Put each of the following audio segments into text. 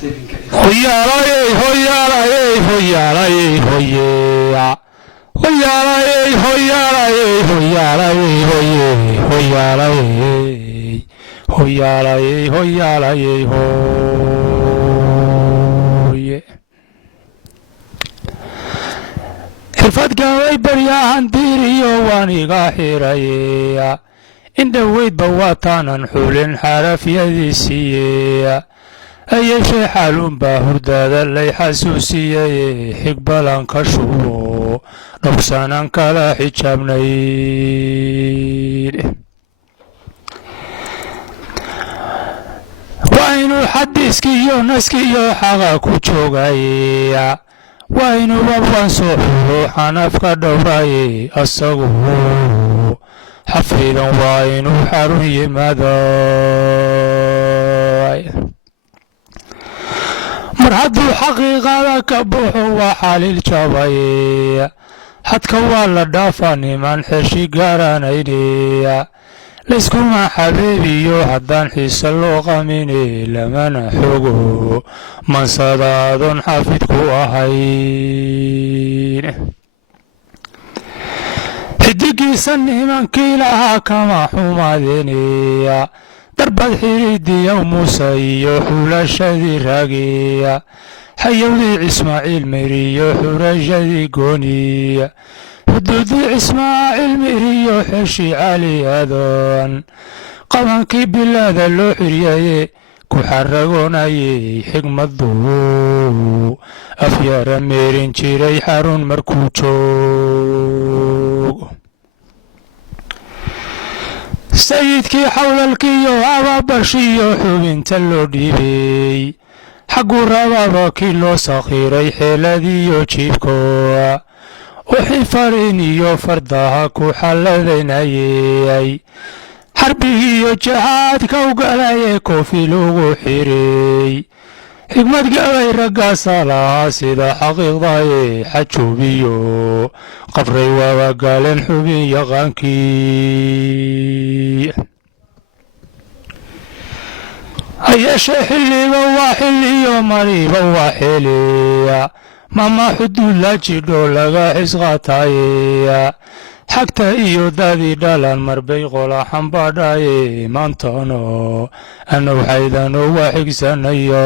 hoyaalay hoyaalay hoyaalay hoyeya hoyaalay hoyaalay hoyaalay hoye hoyaalay hoyaalay hoyaalay hoye xirfadgabay baryahan diiriyo waan iga xiraya indhoweydba waataanan xulin xarafyadiisiiyeya ayeeshee xaalunbaa hurdaada lay xasuusiyaye xigbalan ka shubo dhowrsanaan kala xijaabnayd waa inuu xadiiskiiyo naskiiyo xaqa ku joogaya waa inuu babwan soo xulo xanafka dhowraye asagu xafiidan waa inuu xarun yimaado mar hadduu xaqiiqada ka buuxo waa xaliil jabay xadka waa la dhaafa niman xeshi garanayneya layskuma xabeebiyo haddaan xiise loo qamine lamana xogo mansadaadoon xafid ku ahayn xidigiisa nimankii lahaa kama xumaadeeneya darbad xiriidiya muuse iyo xulashadii raageya xayowdii ismaaciil miriyo xurashadii gooniya xuduudii ismaaciil miriyo xeshi cali adoon qabankii bilaada loo xiryaye ku xaragoonayay xigmaddu afyara meerin jiray xarun markuu joogo sayidkii xawlalkiiyo abaabashiyo xubinta loo dhiibay xagguu rabaaba kii loo sakhiiray xeeladiiyo jiibkooda wixii fariin iyo fardaha ku xalladaynayay xarbigiiyo jahaadka u galaye koofi lagu xiray xigmad gabay raggaasaa lahaa sida xaqiiqdaye xajuubiyo qabray waaba galeen xubin yaqaankii hayeeshee xilliba waa xilliyo mariba waa xeeleya mama xuduudla jidho laga xisqaatayeya xagta iyo dadii dhalan marbay qola xambadhaye maantano anow xaydan uga xigsanayo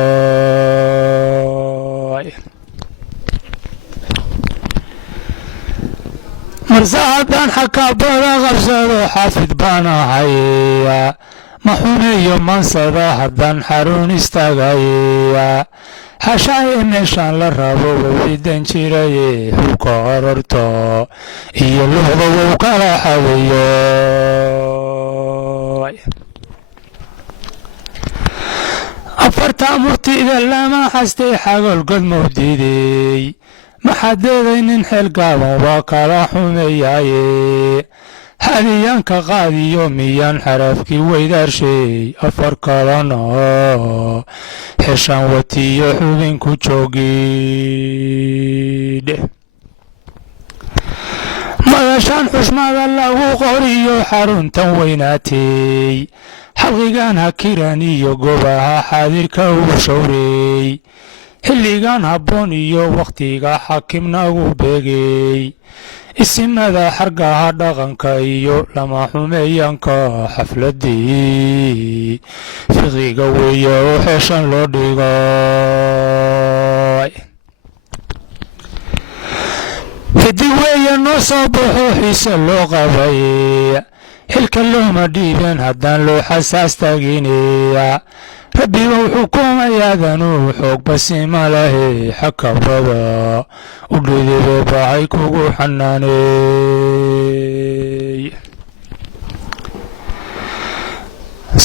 marse haddaan xakaabada qabsado xaafid baan ahaya ma xuneeyo mansada haddaan xarun istaagaya xashaaye meeshaan la rabo wawidan jiraye xubka ororto iyo luhda wou kala xaweeyo afarta murtida lama xastay xagolgod mawdiidey maxadeeday nin xeel gaaban waa kala xumeeyaye hadiyaanka qaadiyo miyaan xarafkii weydaarshay afar kalana xeshaan watiyo xubinku joogidhe madashaan xushmada lagu qoriyo xaruntan weynaatay xalqigan hakiran iyo gobaha xaadirka ugu showrey xilligan habboon iyo wakhtiga xakimnagu beegay isimada xargaha dhaqanka iyo lama xumeeyanka xafladii fiqiga weeye oo xeeshan loo dhigay xidig weeye noo soo baxo xiise loo qabay xilka looma dhiiban haddaan loo xasaas taaginaya rabbiba wuxuu kumayaadanuu xoog basima lahe xakabrada u dhidibee bahay kugu xanaaneey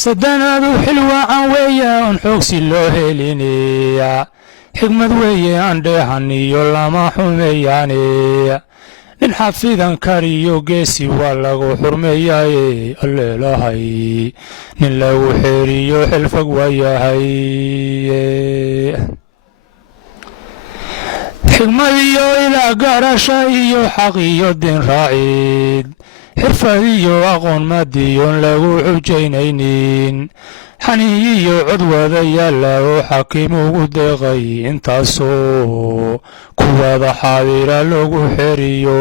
sadanaadu xil waacan weeye on xoogsi loo helinaya xigmad weeye aan dheehan iyo lama xumeeyaane nin xafidan kariyo geesi waa lagu xurmeeyaye alleelahay nin lagu xeeriyo xilfag waayahay xigmad iyo ilaa garasha iyo xaq iyo din raacid xirfad iyo aqoon madiyoon lagu xujaynaynin xaniiyiyo cod wada yaalla oo xakiim ugu deeqay intaasoo kuwada xaadira loogu xeriyo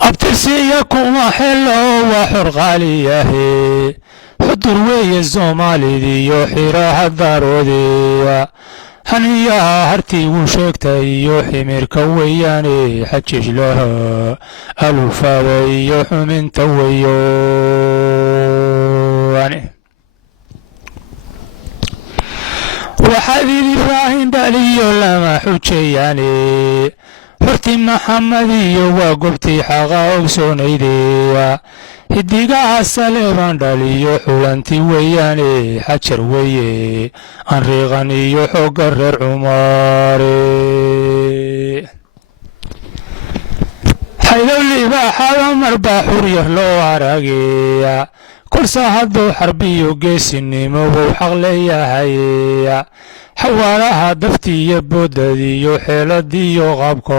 abtirsiya kuma xelo waa xor qaaliyahe xudur weeye soomaalidiyo xiraha daaroodea haniyaha hartiigu sheegta iyo ximirka weeyaane xajijlaha alufaada iyo xuminta weeyoane waxaad idibraahin dhaliyo lama xujeeyaane horti maxamed iyo waa gobtii xaqa ogsoonaydea hidigaha saleebaan dhaliyo xulanti weeyaane xajar weeye anriiqan iyo xoogga reer cumaare xaydow libaaxada marbaa xuryar loo arageya kolsa hadduu xarbiyo geesinimo wuu xaq leeyahayeya xawaalaha daftiiyo boodadiyo xeeladiyo qaabko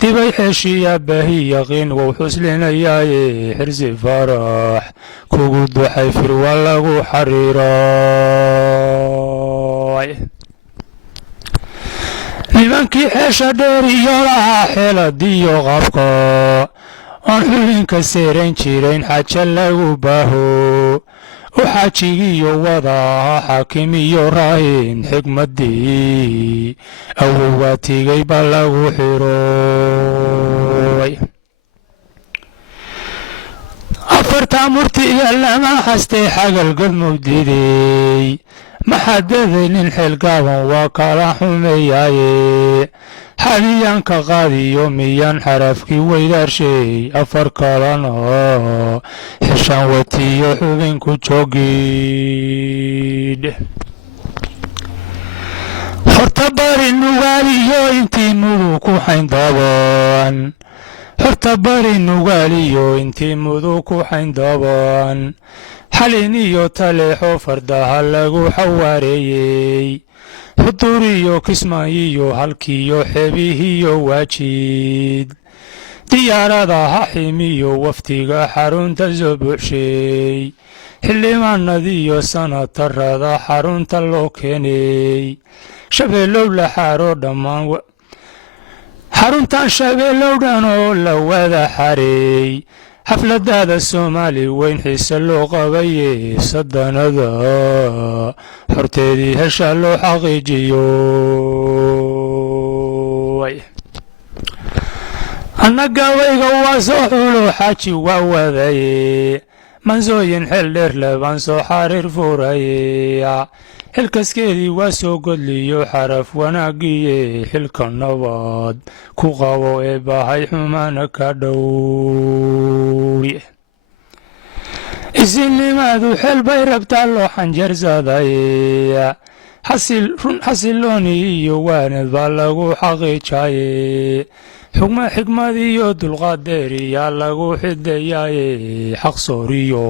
dibay xeeshiya baahi yaqiin wuu xuslinayaaye xirsi farax kugu duxay fir waa lagu xariiray nimankii xeesha dheer iyo lahaa xeeladiyo qaabko oon xubinka seerayn jirayn xaja lagu baaho u xaajigiyo wadaha xaakim iyo raahin xigmaddii awowga tigay ba lagu xiroy afarta murtiga lama hastay xagal godmugdidey maxadaday nin xeelgaaban waa kala xumeeyaaye xaliyaanka qaadiyo miyaan xarafkii weydaarshay afar kalana xeshaan watiyo xubinku joogidh horta bari nugaaliyo intii mudug ku xayndaaban horta bari nugaaliyo intii mudug ku xayndaaban xalin iyo taleexo fardaha lagu xawaareeyey xudur iyo kismaayiyo halkiiyo xeebihiyo waajid diyaaradaha ximiyo waftiga xarunta soo buuxshay xildhibaanadiyo sanatarada xarunta loo keenay shabeellow la xaaro dhammaan xaruntan shabeellow dhan oo la wada xareey xafladaada soomaali weyn xiise loo qabaye sadanada horteedii hesha loo xaqiijiyo annaga wayga waa soo xulo xaaji waa wadaye mansooyin xeel dheer lebaan soo xariir furaye xilkaskeedii waa soo godliyo xaraf wanaagiye xilka nabad ku qabo ee bahay xumaana ka dhowri isinnimaadu xeel bay rabtaa loo xanjarsadaye xasilooni iyo waanad baa lagu xaqiijaye xigmad iyo dulqaad deeriyaa lagu xidayaaye xaq sooriyo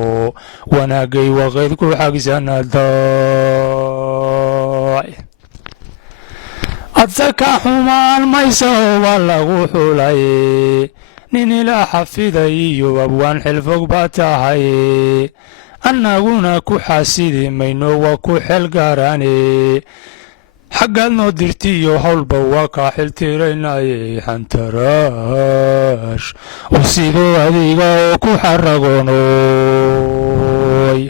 wanaagay waqeyd ku xagsanaday adse ka xumaan mayso waa lagu xulaye nin ilaa xafiday iyo abwaan xilfog baa tahaye annaguna ku xaasidi mayno waa ku xeel gaaraane xaggaad noo dirtiyo howlba waa kaa xiltiraynaye xantaraash u sidoo adiga oo ku xaragoonoy